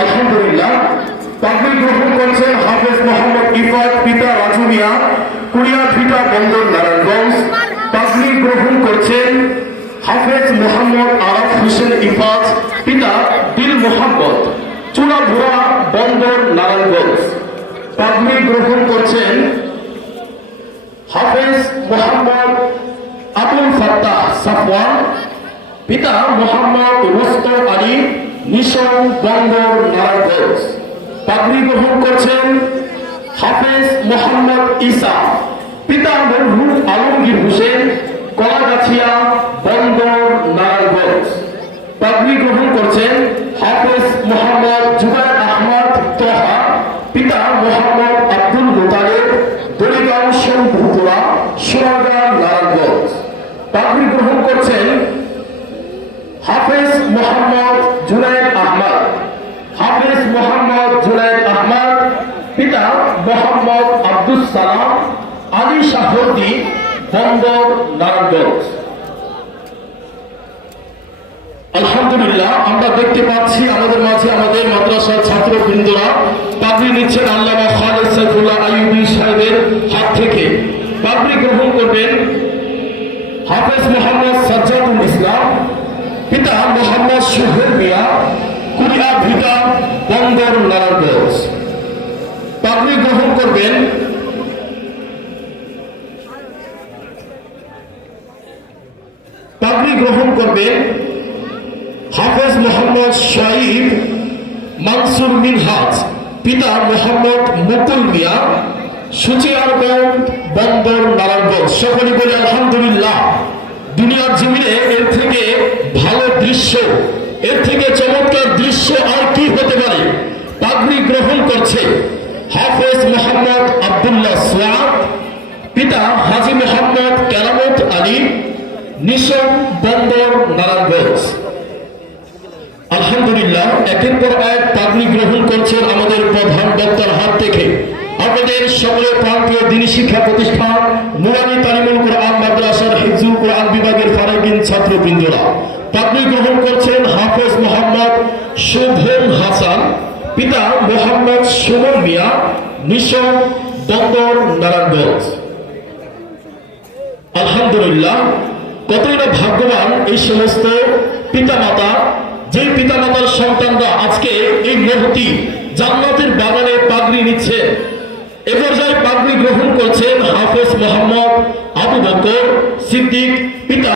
আলহামদুলিল্লাহ। পাগড়ি গ্রহণ করছেন হাফেজ মোহাম্মদ ইফাত পিতা রাজু কুড়িয়া ভিটা বন্দর নারায়ণগঞ্জ। পাগড়ি গ্রহণ করছেন হাফেজ মোহাম্মদ আরাফ পিতা দিল মোহাম্মদ চুনাভুরা বন্দর নারায়ণগঞ্জ। পাগড়ি গ্রহণ করছেন হাফেজ মোহাম্মদ আবুল ফাত্তাহ সাফওয়ান পিতা মোহাম্মদ রুস্তম আলী নিশান বন্দর নারায়ণগঞ্জ। পাগড়ি গ্রহণ করছেন হাফেজ মোহাম্মদ ঈসা। পিতা মরহুম আলমগীর হোসেন, কলাগাছিয়া বন্দর নারায়ণগঞ্জ। পাগড়ি গ্রহণ করছেন হাফেজ মোহাম্মদ জুবাইর আহমদ তোহা, পিতা মোহাম্মদ আব্দুল মোতালেব, দড়িগাঁও শম্ভুপুরা, সোনাগাঁ নারায়ণগঞ্জ। পাগড়ি গ্রহণ করছেন হাফেজ মোহাম্মদ জুনাইদ আহমদ। হাফেজ মোহাম্মদ জুনাইদ আহমদ, পিতা মোহাম্মদ আব্দুল সালাম, আলী শাহরদি বন্দর নারায়ণগঞ্জ। আলহামদুলিল্লাহ, আমরা দেখতে পাচ্ছি আমাদের মাঝে আমাদের মাদ্রাসার ছাত্রবৃন্দরা পাগড়ি নিচ্ছেন আল্লামা খালেদ সাইফুল্লাহ আইয়ুবী সাহেবের হাত থেকে। পাগড়ি গ্রহণ করবেন হাফেজ মোহাম্মদ সাজ্জাদুল ইসলাম পিতা মোহাম্মদ সোহেল মিয়া, কুড়িয়া ভিটা, বন্দর, নারায়ণগঞ্জ। পাগড়ি গ্রহণ করবেন। পাগড়ি গ্রহণ করবেন হাফেজ মোহাম্মদ শাহিদ মানসুর মিনহাজ, পিতা মোহাম্মদ মুকুল মিয়া, সুচিয়ারগঞ্জ, বন্দর, নারায়ণগঞ্জ। সকলে বলে আলহামদুলিল্লাহ দুনিয়ার জমিনে এর থেকে ভালো দৃশ্য। এর থেকে চমৎকার দৃশ্য আর কি হতে পারে? পাগড়ি গ্রহণ করছে হাফেজ মোহাম্মদ আবদুল্লাহ সোয়াদ পিতা হাজি মোহাম্মদ কেরামত আলী নিশম বন্দর নারায়ণগঞ্জ। আলহামদুলিল্লাহ, একের পর এক পাগড়ি গ্রহণ করছেন আমাদের প্রধান বক্তার হাত থেকে। আমাদের সকলের প্রান্তীয় দিনী শিক্ষা প্রতিষ্ঠান নুরানি তালিমুল কোরআন মাদ্রাসার হিজুল কোরআন বিভাগের ফারাইবিন ছাত্রবৃন্দরা। পাগড়ি গ্রহণ করছেন হাফেজ মোহাম্মদ শোভন হাসান, পিতা মোহাম্মদ সুমন মিয়া নিশম বন্দর নারায়ণগঞ্জ। আলহামদুলিল্লাহ, কতই না ভাগ্যবান এই সমস্ত পিতামাতা, যে পিতামাতার সন্তানরা আজকে এই মুহূর্তে জান্নাতের বাগানে পাগড়ি নিচ্ছে। এ পর্যায়ে পাগড়ি গ্রহণ করছেন হাফেজ মোহাম্মদ আবু বকর সিদ্দিক, পিতা